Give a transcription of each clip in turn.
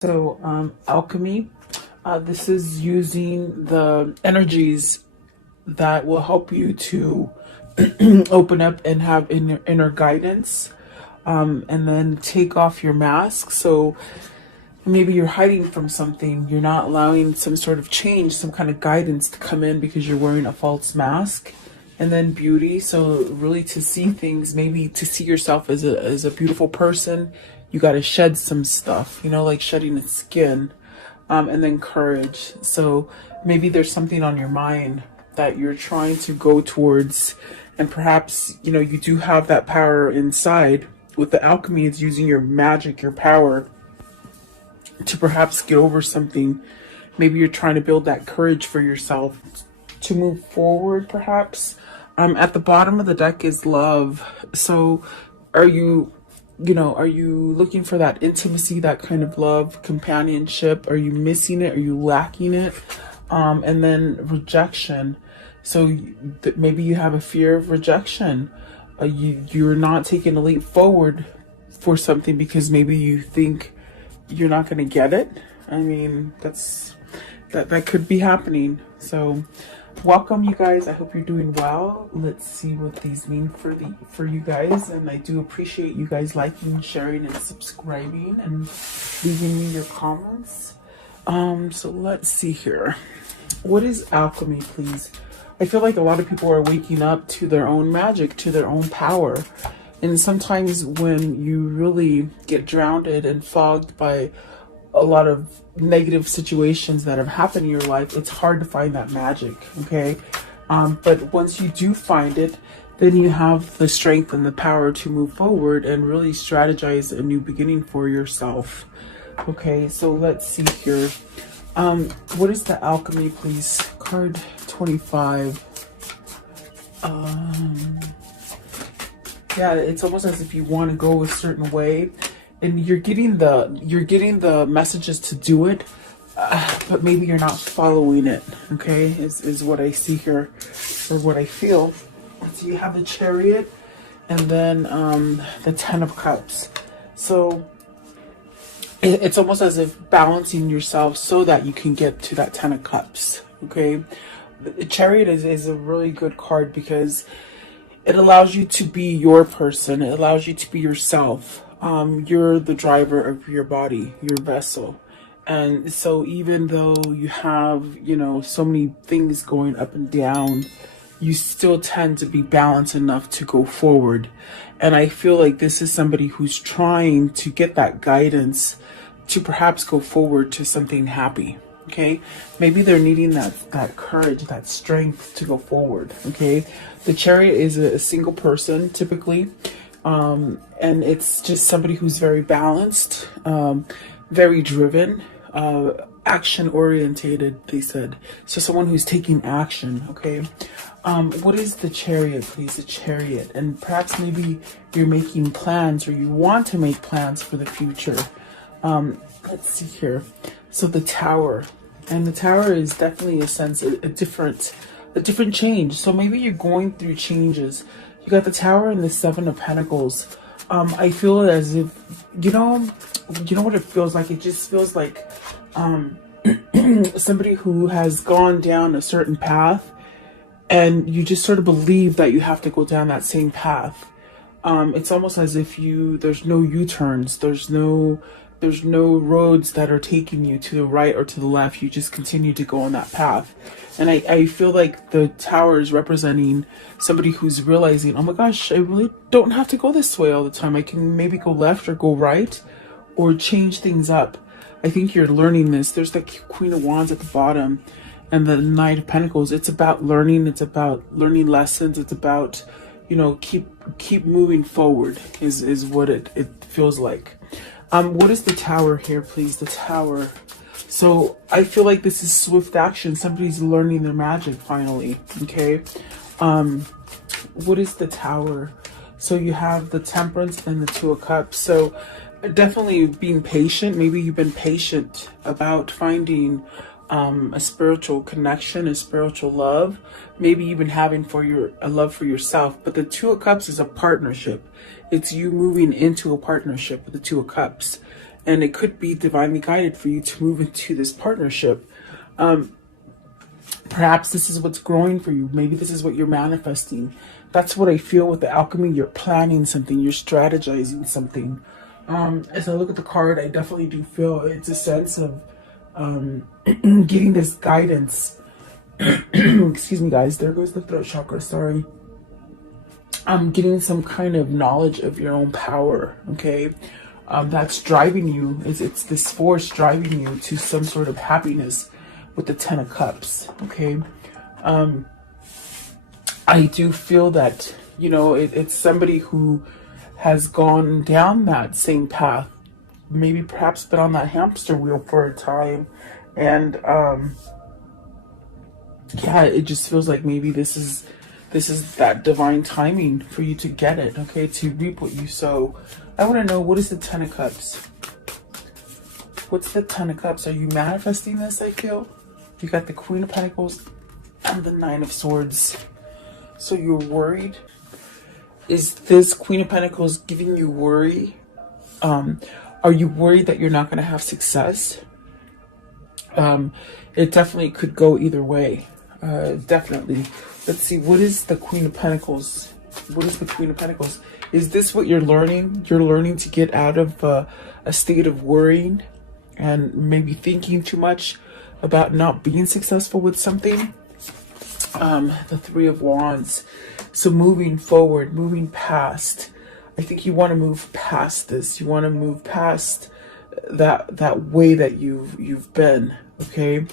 So, alchemy, this is using the energies that will help you to open up and have inner guidance, and then take off your mask. So maybe you're hiding from something, you're not allowing some sort of change, some kind of guidance to come in because you're wearing a false mask. And then beauty, so really to see things, maybe to see yourself as a beautiful person, you got to shed some stuff, like shedding a skin. And then courage, so maybe there's something on your mind that you're trying to go towards, and perhaps you do have that power inside. With the alchemy, it's using your magic, your power, to perhaps get over something. Maybe you're trying to build that courage for yourself to move forward, perhaps. At the bottom of the deck is love. So are you looking for that intimacy, that kind of love, companionship? Are you missing it? Are you lacking it? And then rejection. So maybe you have a fear of rejection. You're not taking a leap forward for something because maybe you think you're not going to get it. I mean, that could be happening. So welcome, you guys. I hope you're doing well. Let's see what these mean for you guys. And I do appreciate you guys liking, sharing, and subscribing, and leaving me your comments. So let's see here. What is alchemy, please? I feel like a lot of people are waking up to their own magic, to their own power. And sometimes when you really get drowned and fogged by a lot of negative situations that have happened in your life, it's hard to find that magic, okay? But once you do find it, then you have the strength and the power to move forward and really strategize a new beginning for yourself. Okay, so let's see here. What is the alchemy, please? Card 25. Yeah, it's almost as if you want to go a certain way, and you're getting the messages to do it, but maybe you're not following it. Okay, is what I see here, or what I feel. So you have the Chariot, and then the Ten of Cups. So it's almost as if balancing yourself so that you can get to that Ten of Cups. Okay, the Chariot is a really good card because it allows you to be your person. It allows you to be yourself. You're the driver of your body, your vessel. And so even though you have, so many things going up and down, you still tend to be balanced enough to go forward. And I feel like this is somebody who's trying to get that guidance to perhaps go forward to something happy. Okay, maybe they're needing that courage, that strength to go forward. Okay, the Chariot is a single person typically, and it's just somebody who's very balanced, very driven, action orientated, they said. So someone who's taking action. Okay, what is the Chariot, please? The Chariot, and perhaps maybe you're making plans, or you want to make plans for the future. Let's see here. So the Tower. And the Tower is definitely, a sense, a different change. So maybe you're going through changes. You got the Tower and the Seven of Pentacles. I feel as if, you know what it feels like? It just feels like somebody who has gone down a certain path, and you just sort of believe that you have to go down that same path. It's almost as if there's no U-turns. There's no roads that are taking you to the right or to the left. You just continue to go on that path. And I feel like the Tower is representing somebody who's realizing, oh my gosh, I really don't have to go this way all the time. I can maybe go left or go right, or change things up. I think you're learning this. There's the Queen of Wands at the bottom and the Knight of Pentacles. It's about learning. It's about learning lessons. It's about, keep moving forward is what it feels like. What is the Tower here, please? The Tower. So I feel like this is swift action. Somebody's learning their magic finally. Okay. What is the Tower? So you have the Temperance and the Two of Cups. So definitely being patient. Maybe you've been patient about finding a spiritual connection, a spiritual love. Maybe you've been having a love for yourself. But the Two of Cups is a partnership. It's you moving into a partnership with the Two of Cups. and it could be divinely guided for you to move into this partnership. Perhaps this is what's growing for you. Maybe this is what you're manifesting. That's what I feel with the alchemy. You're planning something, you're strategizing something. As I look at the card, I definitely do feel it's a sense of getting this guidance. Excuse me, guys. There goes the throat chakra. Sorry. I'm getting some kind of knowledge of your own power. Okay. That's driving you. It's this force driving you to some sort of happiness with the Ten of Cups. Okay. I do feel that, you know, it's somebody who has gone down that same path, maybe perhaps been on that hamster wheel for a time, and yeah, it just feels like maybe this is that divine timing for you to get it, okay, to reap what you sow. I want to know, what is the Ten of Cups? What's the Ten of Cups? Are you manifesting this? I feel you got the Queen of Pentacles and the Nine of Swords. So you're worried. Is this Queen of Pentacles giving you worry? Are you worried that you're not going to have success? It definitely could go either way. Definitely. Let's see. What is the Queen of Pentacles? What is the Queen of Pentacles? Is this what you're learning? You're learning to get out of a state of worrying and maybe thinking too much about not being successful with something. The Three of Wands. So moving forward, moving past. I think you want to move past this. You want to move past that way that you've been. Okay.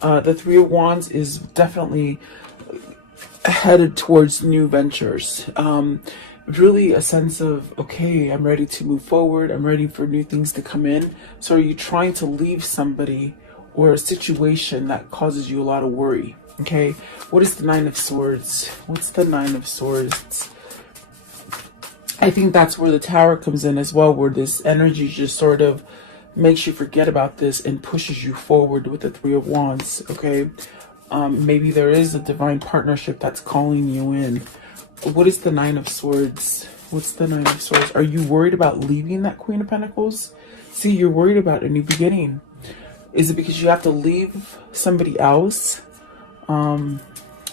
The Three of Wands is definitely headed towards new ventures. Really a sense of, okay, I'm ready to move forward. I'm ready for new things to come in. So are you trying to leave somebody or a situation that causes you a lot of worry? Okay, what is the Nine of Swords? What's the Nine of Swords? I think that's where the Tower comes in as well, where this energy just sort of makes you forget about this and pushes you forward with the Three of Wands, okay? Maybe there is a divine partnership that's calling you in. What is the Nine of Swords? What's the Nine of Swords? Are you worried about leaving that Queen of Pentacles? See, you're worried about a new beginning. Is it because you have to leave somebody else?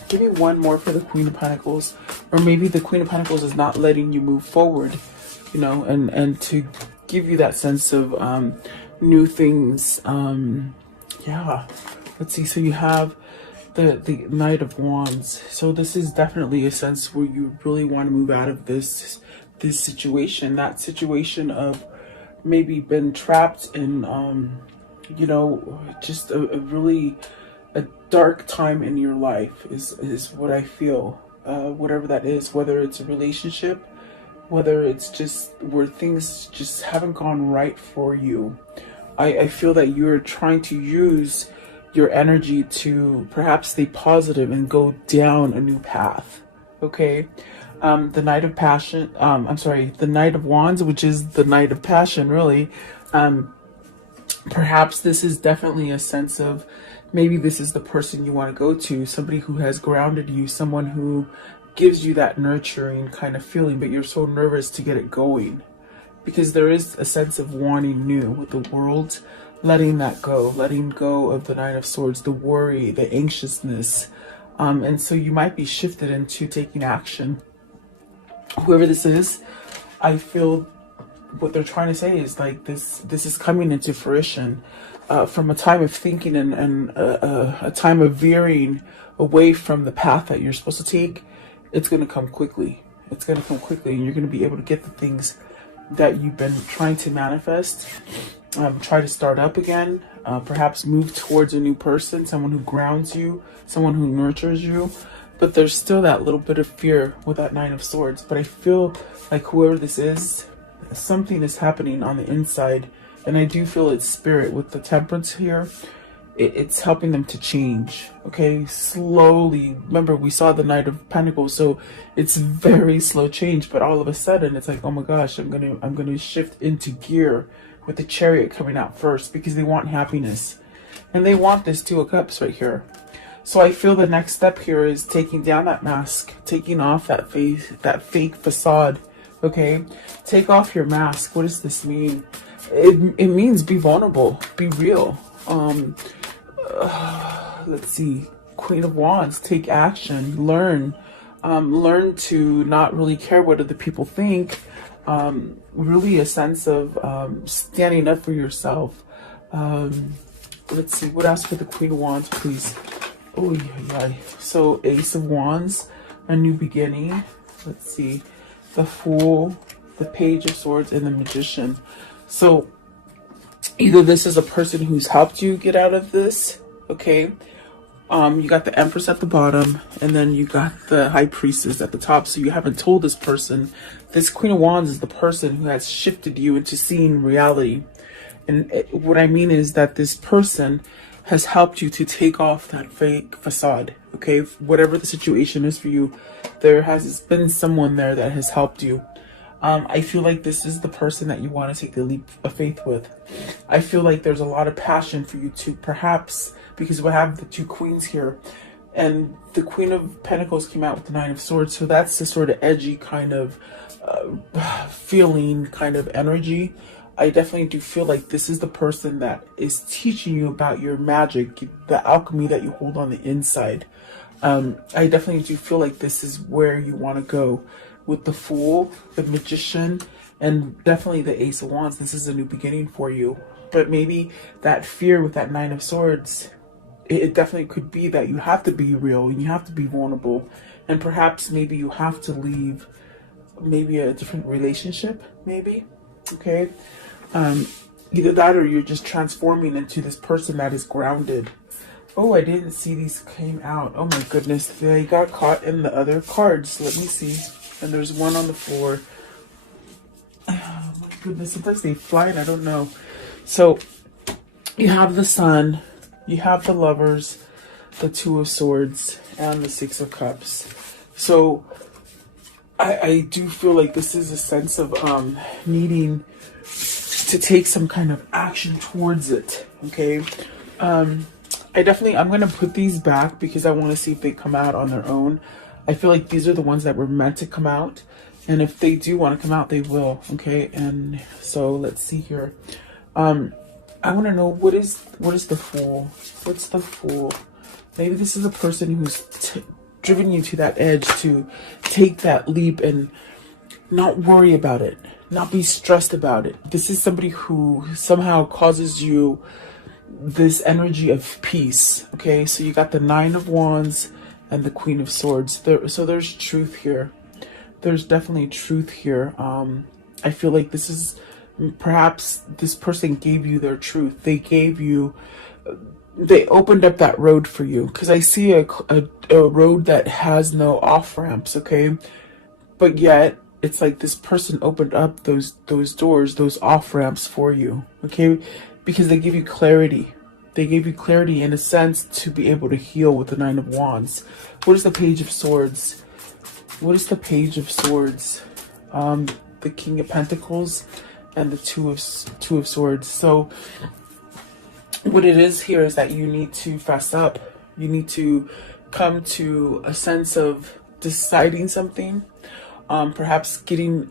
Give me one more for the Queen of Pentacles. Or maybe the Queen of Pentacles is not letting you move forward, you know, and to give you that sense of new things. Yeah, let's see. So you have the Knight of Wands. So this is definitely a sense where you really want to move out of this situation, that situation of maybe been trapped in you know, just a really a dark time in your life is what I feel. Whatever that is, whether it's a relationship, whether it's just where things just haven't gone right for you. I feel that you're trying to use your energy to perhaps stay positive and go down a new path. Okay. The Knight of Passion, the Knight of Wands, which is the Knight of Passion, really. Perhaps this is definitely a sense of, maybe this is the person you want to go to, somebody who has grounded you, someone who gives you that nurturing kind of feeling, but you're so nervous to get it going. Because there is a sense of wanting new with the world, letting that go, letting go of the Nine of Swords, the worry, the anxiousness. And so you might be shifted into taking action. Whoever this is, I feel what they're trying to say is like this is coming into fruition. From a time of thinking and a time of veering away from the path that you're supposed to take, it's going to come quickly. It's going to come quickly, and you're going to be able to get the things that you've been trying to manifest. Try to start up again, perhaps move towards a new person, someone who grounds you, someone who nurtures you. But there's still that little bit of fear with that Nine of Swords. But I feel like whoever this is, something is happening on the inside. And I do feel it's spirit with the Temperance here. It's helping them to change, okay? Slowly. Remember, we saw the Knight of Pentacles, so it's very slow change. But all of a sudden, it's like, oh my gosh, I'm gonna shift into gear with the Chariot coming out first, because they want happiness, and they want this Two of Cups right here. So I feel the next step here is taking down that mask, taking off that face, that fake facade. Okay, take off your mask. What does this mean? it means be vulnerable, be real. Let's see, Queen of Wands, take action, learn. Learn to not really care what other people think. Really a sense of standing up for yourself. Let's see, what else for the Queen of Wands, please? Oh, yeah. So Ace of Wands, a new beginning. Let's see, the Fool, the Page of Swords, and the Magician. So either this is a person who's helped you get out of this, okay? You got the Empress at the bottom, and then you got the High Priestess at the top. So you haven't told this person. This Queen of Wands is the person who has shifted you into seeing reality. And what I mean is that this person has helped you to take off that fake facade, okay? Whatever the situation is for you, there has been someone there that has helped you. I feel like this is the person that you want to take the leap of faith with. I feel like there's a lot of passion for you to perhaps, because we have the two queens here, and the Queen of Pentacles came out with the Nine of Swords. So that's the sort of edgy kind of feeling, kind of energy. I definitely do feel like this is the person that is teaching you about your magic, the alchemy that you hold on the inside. I definitely do feel like this is where you want to go with the Fool, the Magician, and definitely the Ace of Wands. This is a new beginning for you. But maybe that fear with that Nine of Swords, it definitely could be that you have to be real and you have to be vulnerable. And perhaps maybe you have to leave maybe a different relationship, maybe. Okay. Either that or you're just transforming into this person that is grounded. Oh, I didn't see these came out. Oh my goodness. They got caught in the other cards. Let me see. And there's one on the floor. Oh my goodness. Sometimes they fly and I don't know. So you have the Sun, you have the Lovers, the Two of Swords, and the Six of Cups. So I do feel like this is a sense of needing to take some kind of action towards it. Okay. I'm going to put these back because I want to see if they come out on their own. I feel like these are the ones that were meant to come out. And if they do want to come out, they will. Okay. And so let's see here. I want to know what is the Fool? What's the Fool? Maybe this is a person who's driven you to that edge to take that leap and not worry about it, not be stressed about it. This is somebody who somehow causes you this energy of peace. Okay, so you got the Nine of Wands and the Queen of Swords. So there's truth here. There's definitely truth here. I feel like this is perhaps this person gave you their truth. They opened up that road for you, because I see a road that has no off ramps. Okay, but yet it's like this person opened up those doors, those off ramps for you. Okay, because they give you clarity. They gave you clarity in a sense to be able to heal with the Nine of Wands. What is the Page of Swords? What is the Page of Swords? The King of Pentacles and the Two of Swords. So what it is here is that you need to fess up. You need to come to a sense of deciding something. Perhaps getting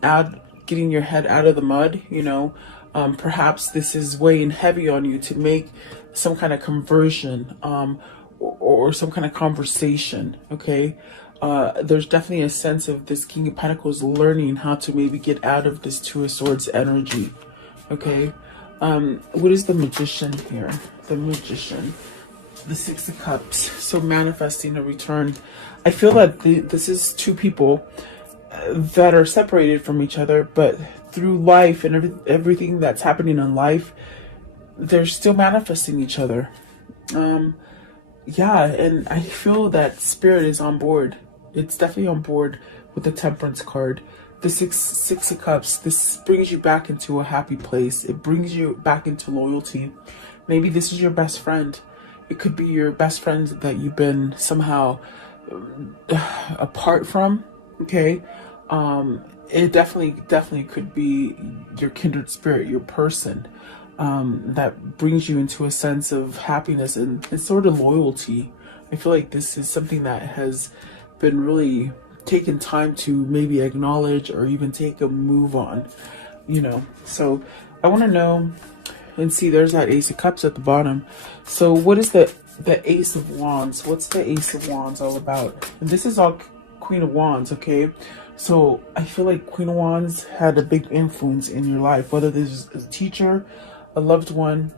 your head out of the mud, you know. Perhaps this is weighing heavy on you to make some kind of conversion, or some kind of conversation. Okay. There's definitely a sense of this King of Pentacles learning how to maybe get out of this Two of Swords energy. Okay. What is the Magician here? The Magician, the Six of Cups. So manifesting a return. I feel that this is two people that are separated from each other, but through life and everything that's happening in life, they're still manifesting each other. Yeah, and I feel that Spirit is on board. It's definitely on board with the Temperance card. The Six of Cups, this brings you back into a happy place. It brings you back into loyalty. Maybe this is your best friend. It could be your best friend that you've been somehow apart from. Okay. It definitely could be your kindred spirit, your person, that brings you into a sense of happiness and sort of loyalty. I feel like this is something that has been really taken time to maybe acknowledge or even take a move on, you know. So I want to know and see, there's that Ace of Cups at the bottom. So what is the Ace of Wands? What's the Ace of Wands all about? And this is all Queen of Wands, okay? So I feel like Queen of Wands had a big influence in your life, whether this is a teacher, a loved one,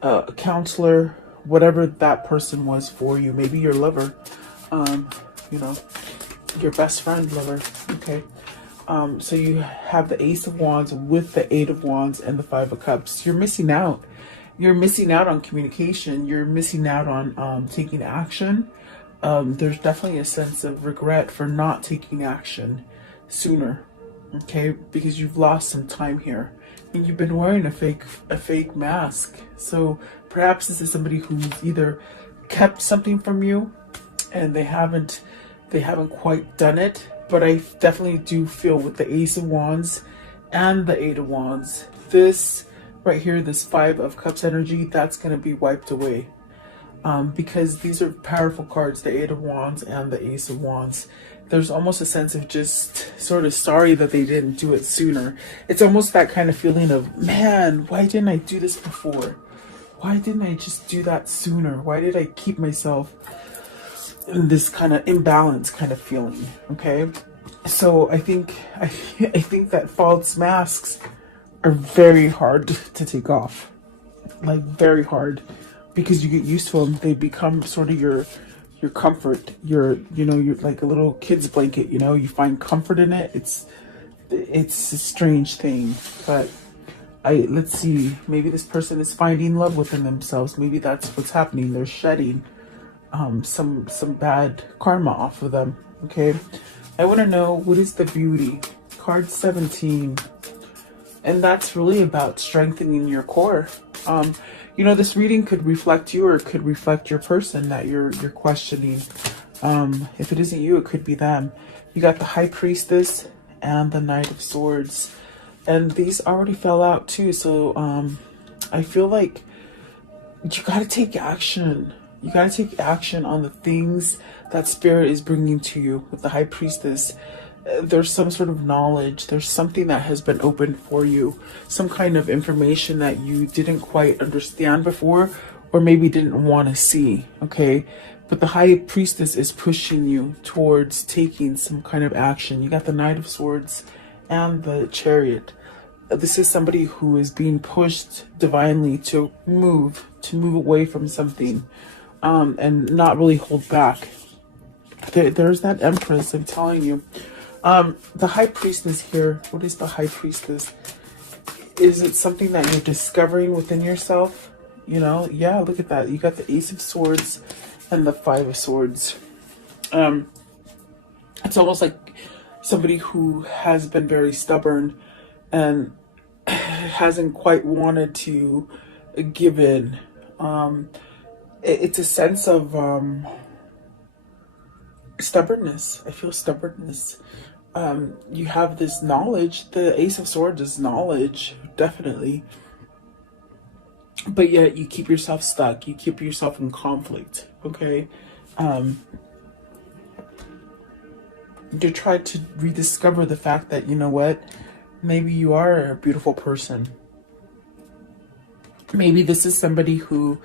a counselor, whatever that person was for you. Maybe your lover, you know, your best friend lover, okay? So you have the Ace of Wands with the Eight of Wands and the Five of Cups. You're missing out. You're missing out on communication. You're missing out on taking action. There's definitely a sense of regret for not taking action sooner, okay? Because you've lost some time here, and you've been wearing a fake mask. So perhaps this is somebody who's either kept something from you, and they haven't quite done it. But I definitely do feel with the Ace of Wands and the Eight of Wands, this right here, this Five of Cups energy, that's going to be wiped away. Because these are powerful cards, the Eight of Wands and the Ace of Wands. There's almost a sense of just sort of sorry that they didn't do it sooner. It's almost that kind of feeling of, man, why didn't I do this before? Why didn't I just do that sooner? Why did I keep myself in this kind of imbalance kind of feeling, okay? So I think that false masks are very hard to take off. Like, very hard. Because you get used to them. They become sort of your comfort, you're like a little kid's blanket, you know, you find comfort in it. It's a strange thing. But let's see, maybe this person is finding love within themselves. Maybe that's what's happening. They're shedding some bad karma off of them. Okay, I want to know, what is the beauty? Card 17. And that's really about strengthening your core. You know, this reading could reflect you, or it could reflect your person that you're questioning. If it isn't you, it could be them. You got the High Priestess and the Knight of Swords. And these already fell out too. So I feel like you got to take action. You got to take action on the things that Spirit is bringing to you. With the High Priestess, there's some sort of knowledge. There's something that has been opened for you. Some kind of information that you didn't quite understand before, or maybe didn't want to see, okay? But the High Priestess is pushing you towards taking some kind of action. You got the Knight of Swords and the Chariot. This is somebody who is being pushed divinely to move away from something, and not really hold back. There's that Empress, I'm telling you. The High Priestess here, what is the High Priestess? Is it something that you're discovering within yourself? You know, yeah, look at that. You got the Ace of Swords and the Five of Swords. It's almost like somebody who has been very stubborn and hasn't quite wanted to give in. It's a sense of stubbornness. I feel stubbornness. You have this knowledge. The Ace of Swords is knowledge, definitely. But yet you keep yourself stuck. You keep yourself in conflict, okay? You try to rediscover the fact that, you know what? Maybe you are a beautiful person. Maybe this is somebody who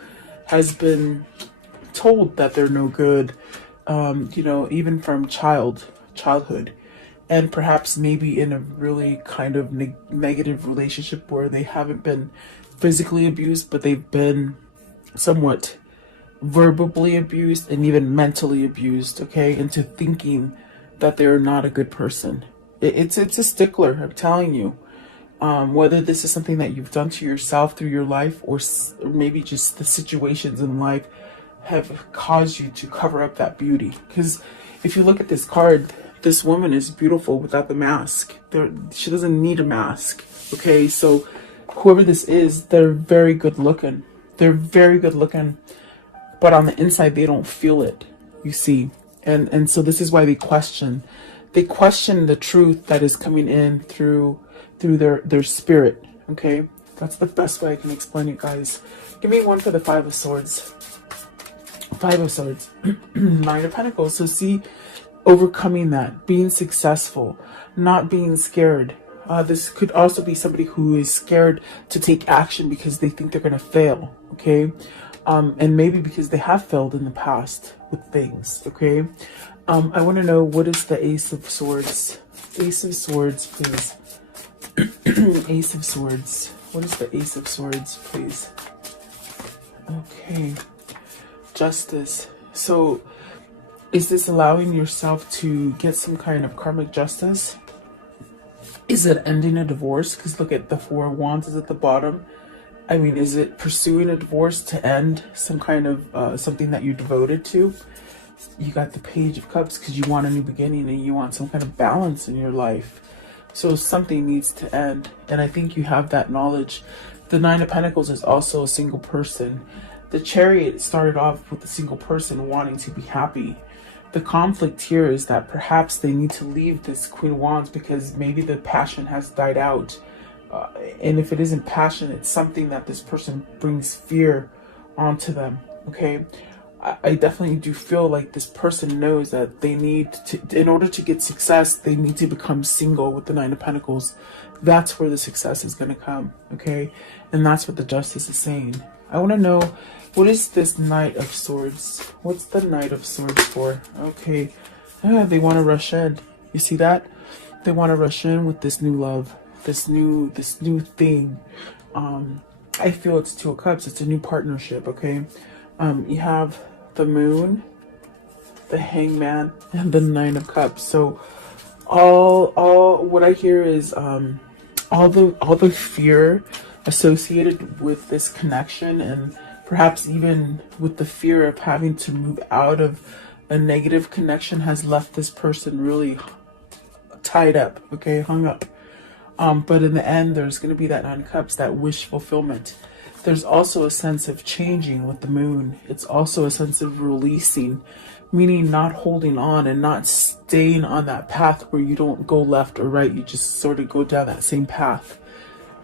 has been told that they're no good, you know, even from childhood. And perhaps maybe in a really kind of negative relationship where they haven't been physically abused, but they've been somewhat verbally abused and even mentally abused, okay, into thinking that they're not a good person. It's a stickler, I'm telling you. Whether this is something that you've done to yourself through your life, or maybe just the situations in life have caused you to cover up that beauty. Because if you look at this card, this woman is beautiful without the mask. She doesn't need a mask, okay? So whoever this is, they're very good looking. They're very good looking, but on the inside, they don't feel it, you see. And so this is why they question. They question the truth that is coming in through their spirit, okay? That's the best way I can explain it, guys. Give me one for the Five of Swords. Five of Swords. Nine of Pentacles. So see, overcoming that, being successful, not being scared, This could also be somebody who is scared to take action because they think they're going to fail, okay? And maybe because they have failed in the past with things, okay? I want to know, what is the Ace of Swords? Ace of Swords, please. Ace of Swords. What is the Ace of Swords, please? Okay. Justice. So, is this allowing yourself to get some kind of karmic justice? Is it ending a divorce? Because look at the Four of Wands is at the bottom. I mean, is it pursuing a divorce to end some kind of something that you're devoted to? You got the Page of Cups because you want a new beginning and you want some kind of balance in your life. So something needs to end. And I think you have that knowledge. The Nine of Pentacles is also a single person. The Chariot started off with a single person wanting to be happy. The conflict here is that perhaps they need to leave this Queen of Wands because maybe the passion has died out. And if it isn't passion, it's something that this person brings fear onto them, okay? I definitely do feel like this person knows that they need to, in order to get success, they need to become single with the Nine of Pentacles. That's where the success is going to come, okay? And that's what the Justice is saying. I want to know, what is this Knight of Swords? What's the Knight of Swords for? Okay. They want to rush in. You see that? They want to rush in with this new love, this new thing. I feel it's Two of Cups. It's a new partnership, okay? You have the Moon, the Hangman, and the Nine of Cups. So all what I hear is all the fear associated with this connection, and perhaps even with the fear of having to move out of a negative connection, has left this person really tied up, okay, hung up. But in the end, there's going to be that Nine of Cups, that wish fulfillment. There's also a sense of changing with the Moon. It's also a sense of releasing, meaning not holding on and not staying on that path where you don't go left or right. You just sort of go down that same path.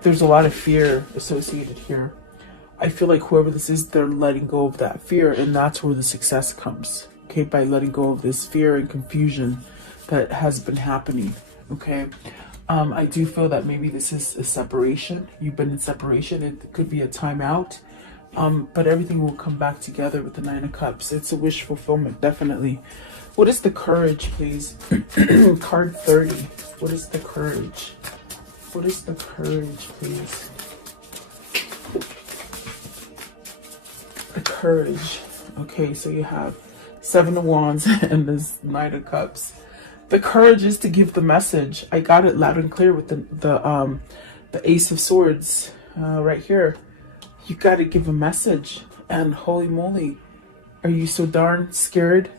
There's a lot of fear associated here. I feel like whoever this is, they're letting go of that fear, and that's where the success comes, okay, by letting go of this fear and confusion that has been happening, okay? I do feel that maybe this is a separation. You've been in separation. It could be a timeout, but everything will come back together with the Nine of Cups. It's a wish fulfillment, definitely. What is the Courage, please? Card 30. What is the Courage? What is the Courage, please? The Courage. Okay, so you have Seven of Wands and this Knight of Cups. The courage is to give the message. I got it loud and clear with the Ace of Swords right here. You got to give a message, and holy moly, are you so darn scared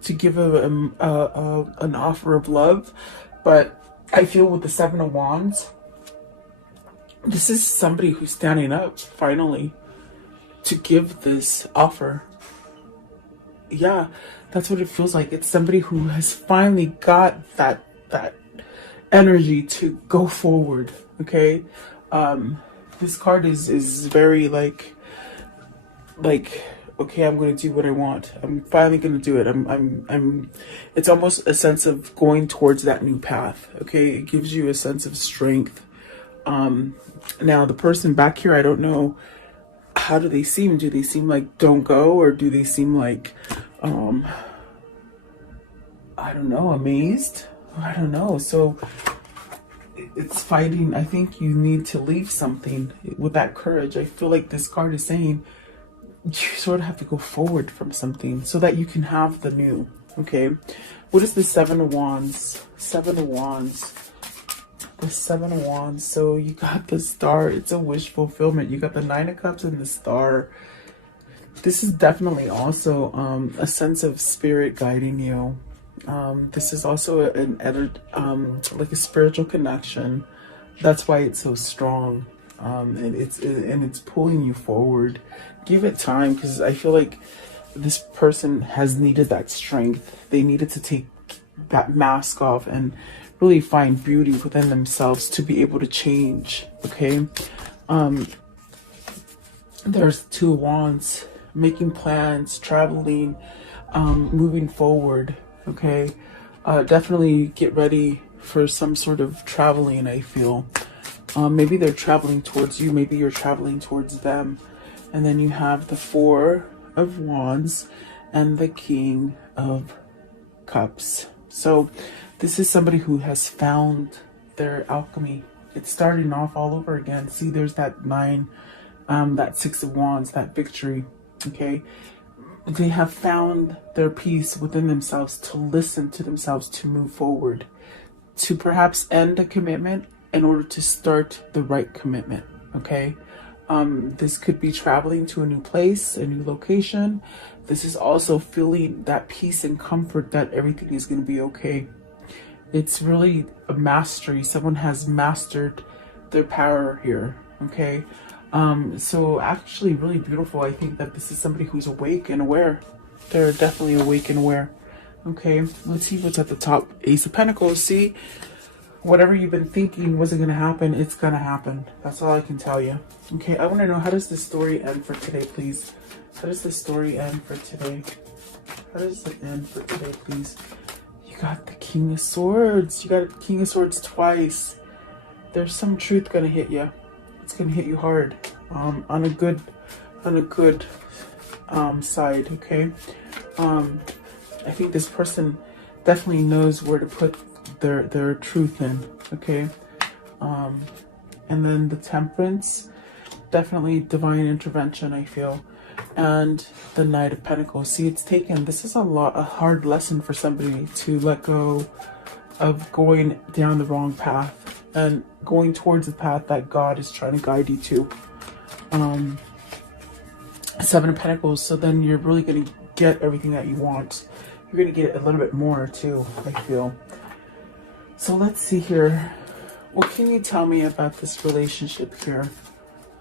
to give an offer of love? But I feel with the Seven of Wands, this is somebody who's standing up finally to give this offer. Yeah, that's what it feels like. It's somebody who has finally got that energy to go forward, okay? This card is very like okay, I'm going to do what I want. I'm finally going to do it. It's almost a sense of going towards that new path, okay? It gives you a sense of strength. Now the person back here, I don't know, how do they seem? Do they seem like don't go, or do they seem like I don't know, amazed? I don't know. So it's fighting. I think you need to leave something with that courage. I feel like this card is saying you sort of have to go forward from something so that you can have the new, okay? What is the Seven of Wands? Seven of Wands. The Seven of Wands. So you got the Star. It's a wish fulfillment. You got the Nine of Cups and the Star. This is definitely also a sense of spirit guiding you. This is also like a spiritual connection. That's why it's so strong. And it's pulling you forward. Give it time, because I feel like this person has needed that strength. They needed to take that mask off and really find beauty within themselves to be able to change, okay? There's Two of Wands, making plans, traveling, moving forward, okay? Definitely get ready for some sort of traveling, I feel. Maybe they're traveling towards you, maybe you're traveling towards them. And then you have the Four of Wands and the King of Cups. So this is somebody who has found their alchemy. It's starting off all over again. See, there's that 9, that 6 of Wands, that victory. Okay, they have found their peace within themselves, to listen to themselves, to move forward, to perhaps end a commitment in order to start the right commitment. Okay, this could be traveling to a new place, a new location. This is also feeling that peace and comfort that everything is going to be okay. It's really a mastery. Someone has mastered their power here. Okay, so actually really beautiful. I think that this is somebody who's awake and aware. They're definitely awake and aware. Okay, let's see what's at the top. Ace of Pentacles. See, whatever you've been thinking wasn't going to happen, it's going to happen. That's all I can tell you. Okay, I want to know, how does this story end for today, please? How does this story end for today? How does it end for today, please? You got the King of Swords. You got King of Swords twice. There's some truth going to hit you. It's going to hit you hard, on a good side. Okay, I think this person definitely knows where to put their truth in. Okay, and then the Temperance, definitely divine intervention, I feel. And the Knight of Pentacles. See, it's taken, this is a hard lesson for somebody to let go of going down the wrong path and going towards the path that God is trying to guide you to. 7 of Pentacles. So then you're really going to get everything that you want. You're going to get a little bit more too, I feel. So let's see here. What can you tell me about this relationship here?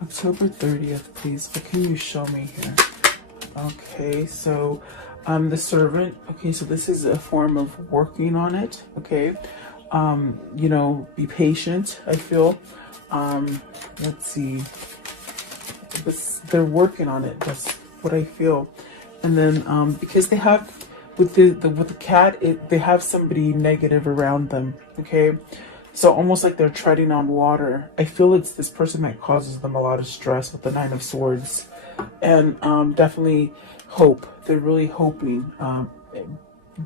October 30th, please. What can you show me here? Okay, so the Servant. Okay, so this is a form of working on it. Okay, you know, be patient, I feel. Let's see. They're working on it. That's what I feel. And then because they have with the cat, they have somebody negative around them. Okay, so almost like they're treading on water. I feel it's this person that causes them a lot of stress with the 9 of Swords. And definitely hope. They're really hoping.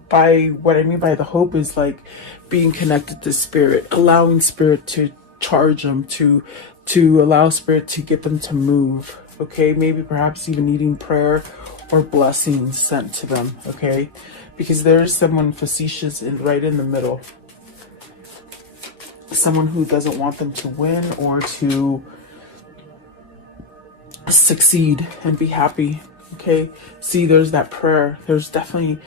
By what I mean by the hope is like being connected to Spirit, allowing Spirit to charge them, to allow Spirit to get them to move. Okay, maybe perhaps even needing prayer or blessings sent to them. Okay, because there's someone facetious and right in the middle. Someone who doesn't want them to win or to succeed and be happy. Okay, see, there's that prayer. There's definitely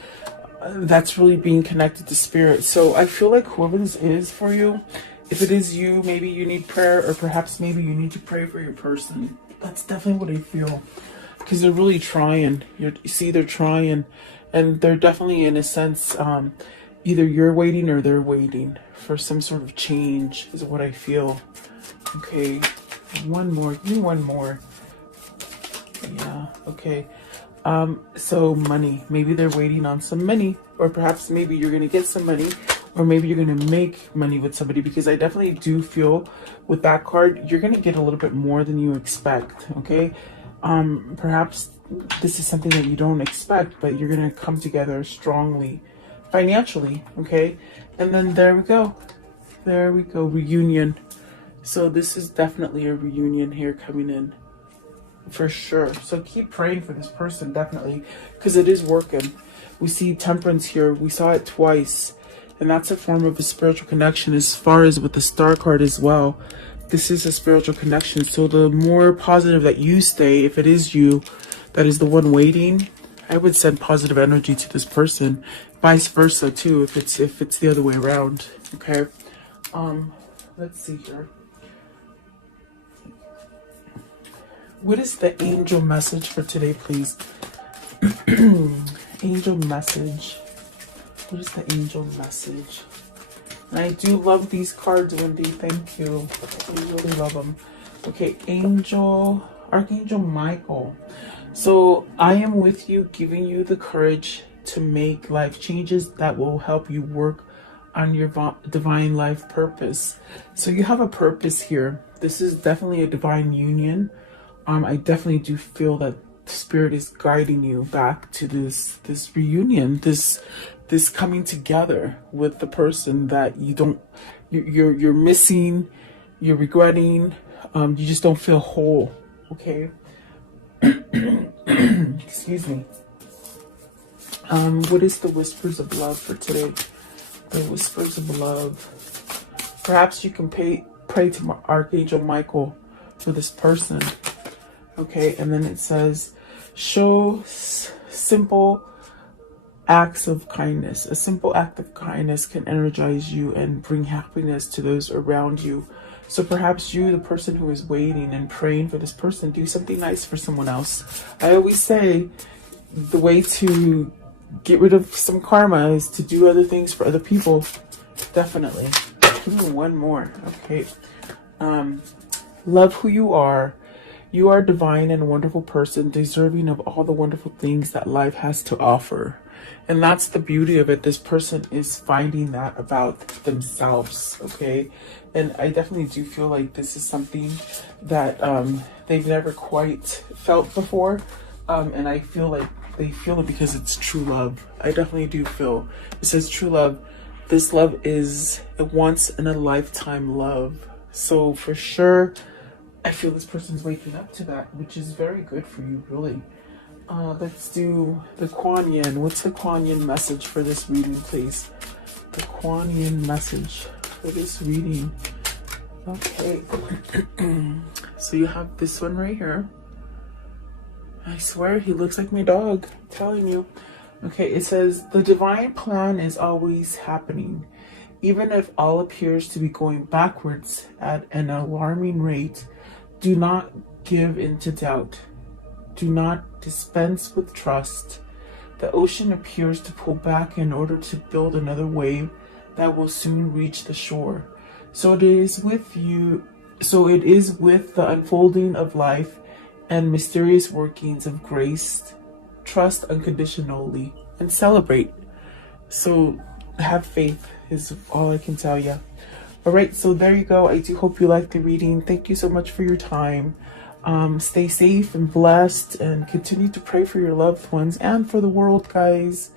that's really being connected to Spirit. So I feel like whoever this is for you, if it is you, maybe you need prayer, or perhaps maybe you need to pray for your person. That's definitely what I feel, because they're really trying. You see, they're trying, and they're definitely, in a sense, either you're waiting or they're waiting for some sort of change, is what I feel. Okay, one more. Give me one more. Yeah, okay. So money. Maybe they're waiting on some money, or perhaps maybe you're going to get some money, or maybe you're going to make money with somebody, because I definitely do feel with that card, you're going to get a little bit more than you expect. Okay. Perhaps this is something that you don't expect, but you're going to come together strongly financially. Okay. And then there we go. There we go. Reunion. So this is definitely a reunion here coming in. For sure. So keep praying for this person, definitely, because it is working. We see Temperance here. We saw it twice, and that's a form of a spiritual connection, as far as with the Star card as well. This is a spiritual connection. So the more positive that you stay, if it is you that is the one waiting, I would send positive energy to this person. Vice versa too, if it's the other way around. Okay. Let's see here. What is the angel message for today, please? Angel message. What is the angel message? And I do love these cards, Wendy. Thank you. I really love them. Okay, Archangel Michael. So I am with you, giving you the courage to make life changes that will help you work on your divine life purpose. So you have a purpose here. This is definitely a divine union. I definitely do feel that Spirit is guiding you back to this reunion, this coming together with the person that you're missing, you're regretting, you just don't feel whole. Okay. Excuse me. What is the whispers of love for today? The whispers of love. Perhaps you can pray to Archangel Michael for this person. Okay, and then it says, show simple acts of kindness. A simple act of kindness can energize you and bring happiness to those around you. So perhaps you, the person who is waiting and praying for this person, do something nice for someone else. I always say the way to get rid of some karma is to do other things for other people. Definitely. Give me one more. Okay. Love who you are. You are a divine and wonderful person, deserving of all the wonderful things that life has to offer. And that's the beauty of it. This person is finding that about themselves, okay? And I definitely do feel like this is something that they've never quite felt before. And I feel like they feel it because it's true love. I definitely do feel. It says true love. This love is a once in a lifetime love. So for sure, I feel this person's waking up to that, which is very good for you, really. Let's do the Kuan Yin. What's the Kuan Yin message for this reading, please? The Kuan Yin message for this reading. Okay. So you have this one right here. I swear he looks like my dog. I'm telling you. Okay, it says, the divine plan is always happening. Even if all appears to be going backwards at an alarming rate, do not give in to doubt. Do not dispense with trust. The ocean appears to pull back in order to build another wave that will soon reach the shore. So it is with the unfolding of life and mysterious workings of grace. Trust unconditionally and celebrate. So have faith is all I can tell you. All right, so there you go. I do hope you liked the reading. Thank you so much for your time. Stay safe and blessed, and continue to pray for your loved ones and for the world, guys.